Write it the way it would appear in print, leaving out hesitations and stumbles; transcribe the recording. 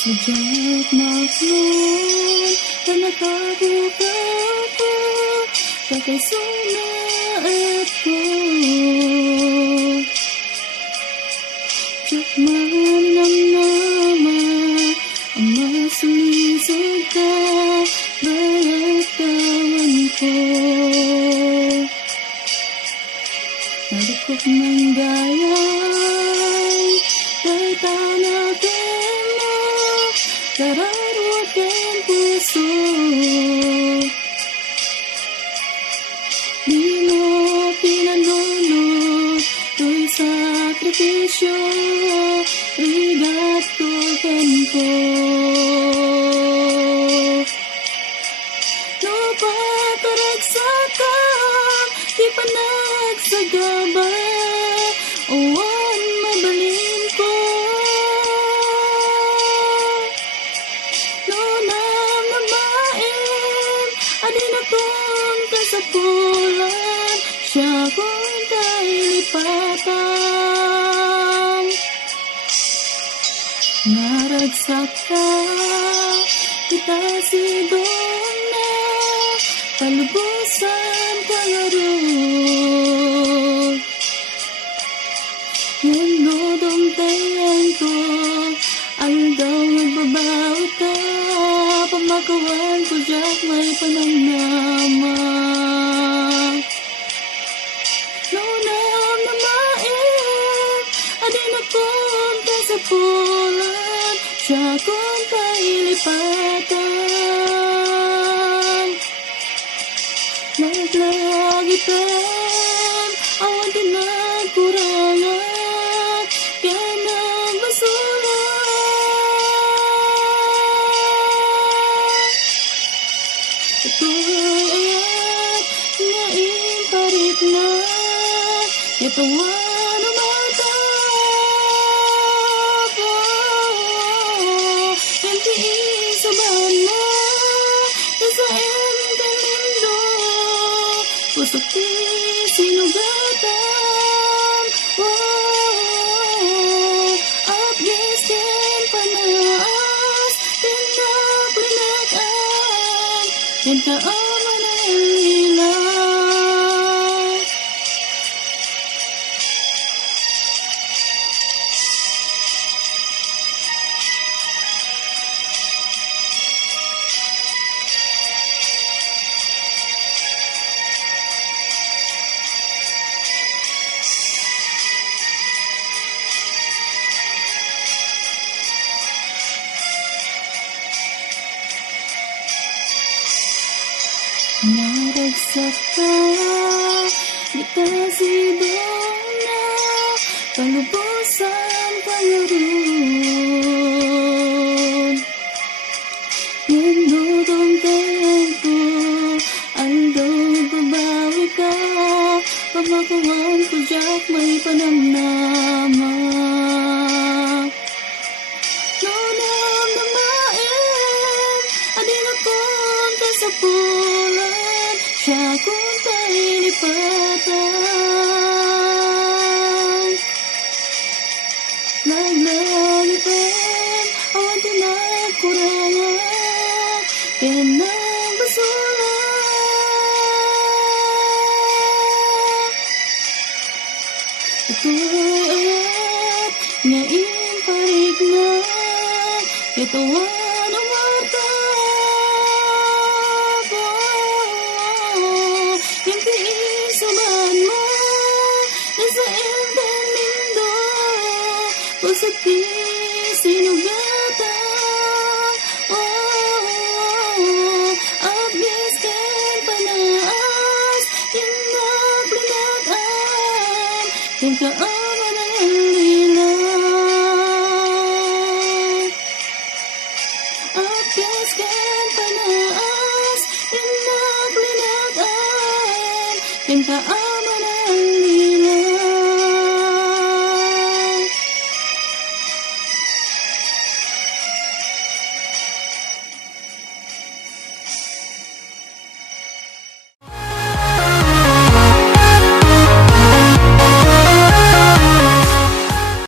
Sadyat makron na nakabuka ko kakasunaet ko. Tsak man ng nama ang masulisod ka bayat kawan ko. Narukot ng gayay kay tanakin mo kararot ang puso. Di mo pinanunod to'y sakripisyo rigat ko tempo. No pataragsakan di pa nagsagabay uwan mabalin ko. No namamain adin akong kasapulan siya kong kailipatan. Naragsak ka kita sidong na kalubusan pangarot. Yung lodong tayan ko aldaw nagbabaw ka pamakawan ko diyak may panamnama. No namamain adin akong kasapulan siya kong kailipatan. Naglagitan awan tinagkurangan kaya nagmasulat. Ito'y ayat na imparit na yatawan ang mata ko. Yung tiis sa bahan mo sa entenindo pusok ti sinugatan. Abdes ken panaas pinaprinatan ken kaaman ang ilang. Naragsak ka di kasidong na kalubusan pangarot. Yung dudong tayan ko aldaw babawi ka pamakuhan ko diyak may panamnama. No namamain adin akong kasapulan siya kong kailipatan. Naglagitan awan tinagkurangan kaya nagbasulat. Ito'y ayat nga imparignan yatawan ang mata ko. Yung tiis sa bahan mo nasa entenindo pusok ti sinugatan. Abdes ken panaas pinaprinatan ken kaaman ang ilang. Abdes ken panaas pinaprinatan ken kaaman